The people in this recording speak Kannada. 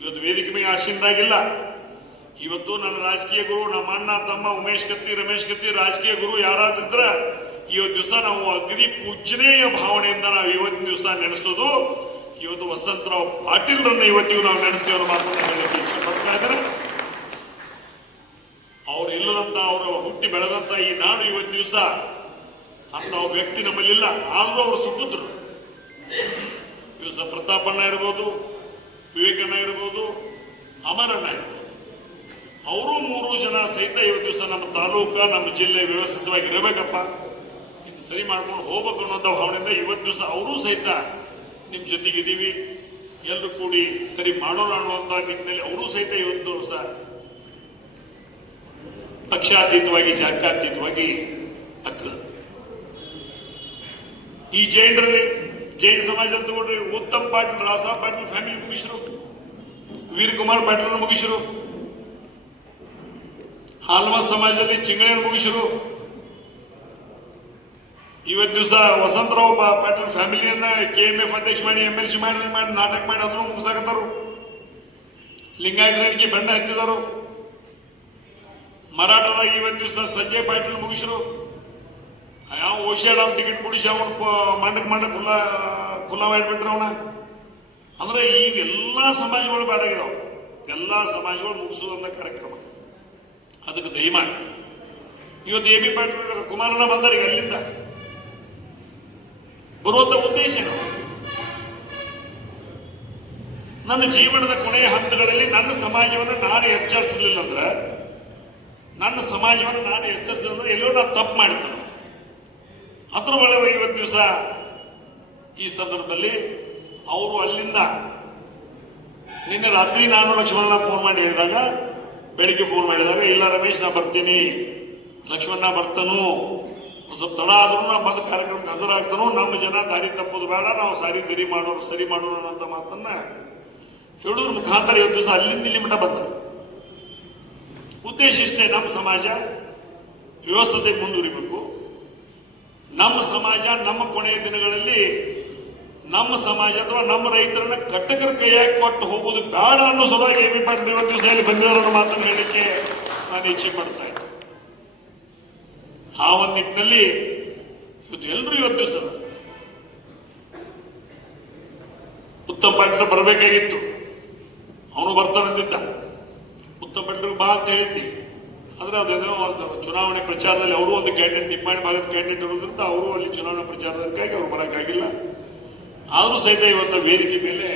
ಇವತ್ತು ವೇದಿಕೆ ಮೇಲೆ ಆಶೀನರಾಗಿಲ್ಲ. ಇವತ್ತು ನನ್ನ ರಾಜಕೀಯ ಗುರು, ನಮ್ಮ ಅಣ್ಣ ತಮ್ಮ ಉಮೇಶ್ ಕತ್ತಿ, ರಮೇಶ್ ಕತ್ತಿ ರಾಜಕೀಯ ಗುರು ಯಾರಾದಿದ್ರ ಇವತ್ತು ದಿವಸ ನಾವು ಅಗದಿ ಪೂಜನೀಯ ಭಾವನೆಯಿಂದ ನಾವು ಇವತ್ತಿನ ದಿವಸ ನೆನೆಸೋದು ಇವತ್ತು ವಸಂತರಾವ್ ಪಾಟೀಲ್ರನ್ನ ಇವತ್ತಿಗೂ ನಾವು ನೆನೆಸ್ತೀವಿ ಅನ್ನೋ ಮಾತನ್ನು ಹೇಳಲಿಕ್ಕೆ ಇಚ್ಛೆ ಪಡ್ತಾ ಇದ್ದಾರೆ. ಅವ್ರು ಇಲ್ಲದಂತ ಅವರು ಹುಟ್ಟಿ ಬೆಳೆದಂತ ಈ ನಾಡು ಇವತ್ತು ದಿವಸ ಅಂತ ವ್ಯಕ್ತಿ ನಮ್ಮಲ್ಲಿಲ್ಲ. ಆದ್ರೂ ಅವರು ಸುಪುತ್ರರು. ದಿವಸ ಪ್ರತಾಪಣ್ಣ ಇರ್ಬೋದು, ವಿವೇಕಣ್ಣ ಇರ್ಬೋದು, ಅಮರಣ್ಣ ಇರ್ಬೋದು, ಅವರು 3 ಜನ ಸಹಿತ ಇವತ್ತು ದಿವಸ ನಮ್ಮ ತಾಲೂಕ ನಮ್ಮ ಜಿಲ್ಲೆ ವ್ಯವಸ್ಥಿತವಾಗಿ ಇರಬೇಕಪ್ಪ, ಇನ್ನು ಸರಿ ಮಾಡ್ಕೊಂಡು ಹೋಗ್ಬೇಕು ಅನ್ನೋಂಥ ಭಾವನೆಯಿಂದ ಇವತ್ತು ದಿವಸ ಅವರೂ ಸಹಿತ ನಿಮ್ಮ ಜೊತೆಗಿದ್ದೀವಿ, ಎಲ್ಲರೂ ಕೂಡಿ ಸರಿ ಮಾಡೋಣ ಅನ್ನುವಂಥ ನಿಟ್ಟಿನಲ್ಲಿ ಅವರೂ ಸಹಿತ ಇವತ್ತು ದಿವಸ ಪಕ್ಷಾತೀತವಾಗಿ ಜಾತ್ಯಾತೀತವಾಗಿ ಆಗ್ತದೆ. ಈ ಜೈನ ಸಮಾಜದಲ್ಲಿ ತಗೊಂಡ್ರೆ ಉತ್ತಮ್ ಪಾಟೀಲ್, ರಾಸಾಬ್ ಪಾಟೀಲ್ ಫ್ಯಾಮಿಲಿ ಮುಗಿಸಿರು, ವೀರಕುಮಾರ್ ಪಾಟೀಲ್ ಮುಗಿಸಿರು, ಹಾಲ್ಮ ಸಮಾಜದಲ್ಲಿ ಚಿಂಗಳೇರು ಮುಗಿಸಿರು. ಇವತ್ತು ದಿವಸ ವಸಂತರಾವ್ ಪಾಟೀಲ್ ಫ್ಯಾಮಿಲಿಯನ್ನ KMF ಅಧ್ಯಕ್ಷ ಮಾಡಿ MLC ಮಾಡಿ ನಾಟಕ ಮಾಡಿ ಅದನ್ನು ಮುಗಿಸಾಕತ್ತಾರು. ಲಿಂಗಾಯತರಿಗೆ ಬಣ್ಣ ಹತ್ತಿದರು. ಮರಾಠದಾಗ ಇವತ್ತು ದಿವಸ ಸಂಜಯ್ ಪಾಟೀಲ್ ಮುಗಿಸಿರು. ಯಾವ ಓಶಿಯಾಡಮ್ ಟಿಕೆಟ್ ಕೊಡಿಸಿ ಅವನು ಮಂಡಕ್ ಖುಲ್ಲಾ ಮಾಡಿಬಿಟ್ರೆ ಅವನ. ಅಂದ್ರೆ ಈಗ ಎಲ್ಲಾ ಸಮಾಜಗಳು ಬೇಡಾಗಿದಾವ. ಎಲ್ಲಾ ಸಮಾಜಗಳು ಮುಗಿಸುವಂತ ಕಾರ್ಯಕ್ರಮ, ಅದಕ್ಕೆ ದಯಮಾಡಿ ಇವತ್ತು AB ಪಾಟೀಲ್ ಕುಮಾರಣ್ಣ ಬಂದಾರ. ಈಗ ಅಲ್ಲಿಂದ ಬರುವಂತ ಉದ್ದೇಶ ಏನು? ನನ್ನ ಜೀವನದ ಕೊನೆಯ ಹಂತಗಳಲ್ಲಿ ನನ್ನ ಸಮಾಜವನ್ನು ನಾನು ಎಚ್ಚರಿಸಲಿಲ್ಲ ಅಂದ್ರೆ, ನನ್ನ ಸಮಾಜವನ್ನು ನಾನು ಎಚ್ಚರಿಸಿದ್ರೆ ಎಲ್ಲೋ ನಾನು ತಪ್ಪು ಮಾಡ್ತೇನೆ. ಅದ್ರ ಒಳಗೆ ಇವತ್ತು ದಿವಸ ಈ ಸಂದರ್ಭದಲ್ಲಿ ಅವರು ಅಲ್ಲಿಂದ ನಿನ್ನೆ ರಾತ್ರಿ ನಾನು ಲಕ್ಷ್ಮಣ ಫೋನ್ ಮಾಡಿ ಹೇಳಿದಾಗ, ಬೆಳಿಗ್ಗೆ ಫೋನ್ ಮಾಡಿದಾಗ, ಇಲ್ಲ ರಮೇಶ್ ನಾ ಬರ್ತೀನಿ, ಲಕ್ಷ್ಮಣ ಬರ್ತಾನು, ಸ್ವಲ್ಪ ತಡ ಆದ್ರೂ ನಾ ಬಂದ ಕಾರ್ಯಕ್ರಮಕ್ಕೆ ಹಾಜರಾಗ್ತಾನೋ, ನಮ್ಮ ಜನ ದಾರಿ ತಪ್ಪೋದು ಬೇಡ, ನಾವು ಸರಿ ಮಾಡೋಣ ಅಂತ ಮಾತನ್ನ ಹೇಳೋದ್ರ ಮುಖಾಂತರ ಇವತ್ತು ದಿವಸ ಅಲ್ಲಿಂದ ಇಲ್ಲಿ ಮಠ ಬಂದರು. ಉದ್ದೇಶ ಇಷ್ಟೇ, ನಮ್ಮ ಸಮಾಜ ವ್ಯವಸ್ಥತೆ ಮುಂದುವರಿಬೇಕು. ನಮ್ಮ ಸಮಾಜ ನಮ್ಮ ಕೊನೆಯ ದಿನಗಳಲ್ಲಿ ನಮ್ಮ ಸಮಾಜ ಅಥವಾ ನಮ್ಮ ರೈತರನ್ನ ಕಟ್ಟಕರ ಕೈಯಾಗಿ ಕೊಟ್ಟು ಹೋಗೋದು ಬೇಡ ಅನ್ನೋ ಸಲುವಾಗಿ AB ಪಾಟೀಲ್ ಇವತ್ತು ದಿವಸ ಇಲ್ಲಿ ಬಂದಿರೋ ಮಾತನ್ನು ಹೇಳಲಿಕ್ಕೆ ನಾನು ಇಚ್ಛೆ ಪಡ್ತಾ ಇದ್ದೆ. ಆ ಒಂದು ನಿಟ್ಟಿನಲ್ಲಿ ಇವತ್ತು ಎಲ್ಲರೂ ಇವತ್ತು ದಿವಸ ಉತ್ತಮ್ ಪಾಟೀಲ್ ಬರಬೇಕಾಗಿತ್ತು, ಅವನು ಬರ್ತಾನಂದಿದ್ದ. ಉತ್ತಮ್ ಪಾಟೀಲ್ ಬಾ ಅಂತ ಹೇಳಿದ್ದಿ. ಆದ್ರೆ ಅದೇನೋ ಒಂದು ಚುನಾವಣೆ ಪ್ರಚಾರದಲ್ಲಿ ಅವರು ಒಂದು ಕ್ಯಾಂಡಿಡೇಟ್, ನಿಪ್ಪಾಣಿ ಭಾಗದ ಕ್ಯಾಂಡಿಡೇಟ್ ಇರೋದ್ರಿಂದ ಅವರು ಅಲ್ಲಿ ಚುನಾವಣಾ ಪ್ರಚಾರದಕ್ಕಾಗಿ ಅವ್ರು ಬರೋಕ್ಕಾಗಿಲ್ಲ. ಆದರೂ ಸಹಿತ ಇವತ್ತು ವೇದಿಕೆ ಮೇಲೆ